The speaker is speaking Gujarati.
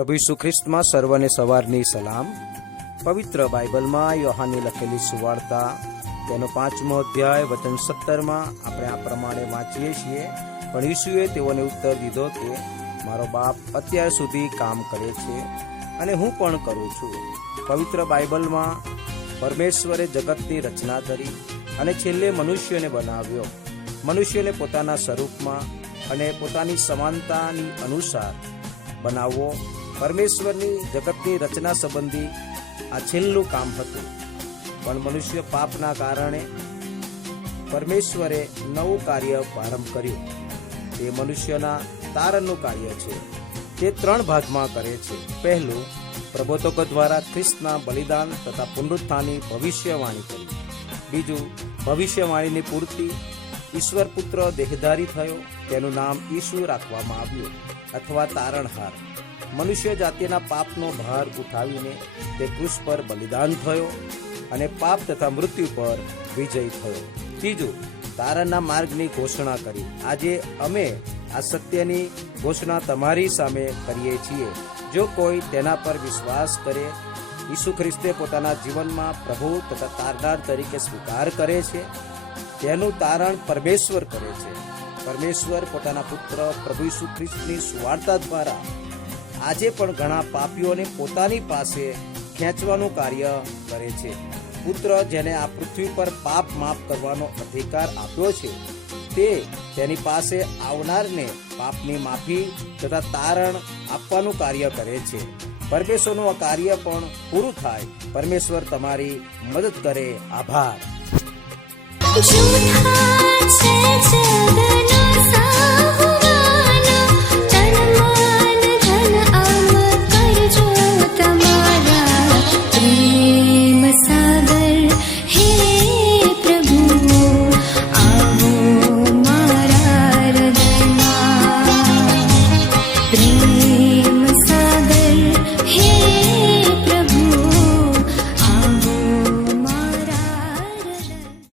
પ્રભુ ઈસુ ખ્રિસ્તમાં સર્વને સવારની સલામ. પવિત્ર બાઇબલમાં યોહાનની લખેલી સુવાર્તા, તેનો પાંચમો અધ્યાય, વચન સત્તરમાં આપણે આ પ્રમાણે વાંચીએ છીએ. પણ ઈસુએ તેઓને ઉત્તર દીધો કે, મારો બાપ અત્યાર સુધી કામ કરે છે અને હું પણ કરું છું. પવિત્ર બાઇબલમાં પરમેશ્વરે જગતની રચના કરી અને છેલ્લે મનુષ્યને બનાવ્યો. મનુષ્યને પોતાના સ્વરૂપમાં અને પોતાની સમાનતાની અનુસાર બનાવવો પરમેશ્વરની જગતની રચના સંબંધી આ છેલ્લું કામ હતું. પણ મનુષ્ય પાપના કારણે પરમેશ્વરે નવું કાર્ય પ્રારંભ કર્યું. તે મનુષ્યના તારણનું કાર્ય છે. તે ત્રણ ભાગમાં કરે છે. પહેલું, પ્રબોધકો દ્વારા ખ્રિસ્તના બલિદાન તથા પુનરુત્થાની ભવિષ્યવાણી કરી બીજું, ભવિષ્યવાણીની પૂર્તિ ઈશ્વર પુત્ર દેહધારી થયો, તેનું નામ ઈશુ રાખવામાં આવ્યું, અથવા તારણહાર. મનુષ્ય જાતિના પાપનો ભાર ઉઠાવીને તે કૃષ પર બલિદાન થયો અને પાપ તથા મૃત્યુ પર વિજય થયો. ત્રીજું તારણના માર્ગની ઘોષણા કરી. આજે અમે આ સત્યની ઘોષણા તમારી સામે કરીએ છીએ. જો કોઈ તેના પર વિશ્વાસ કરે, ઈસુ ખ્રિસ્તે પોતાના જીવનમાં પ્રભુ તથા તારનાર તરીકે સ્વીકાર કરે છે, તેનું તારણ પરમેશ્વર કરે છે. પરમેશ્વર પોતાના પુત્ર પ્રભુ ઈસુ ખ્રિસ્તની સુવાર્તા દ્વારા આજે પણ ઘણા પાપીઓને પોતાની પાસે ખેંચવાનું કાર્ય કરે છે. પુત્ર જેને આ પૃથ્વી પર પાપ માફ કરવાનો અધિકાર આપ્યો છે, તે તેની પાસે આવનારને પાપની માફી તથા તારણ આપવાનું કાર્ય કરે છે. પરમેશ્વરનું આ કાર્ય પણ પૂરું થાય. પરમેશ્વર તમારી મદદ કરે. આભાર.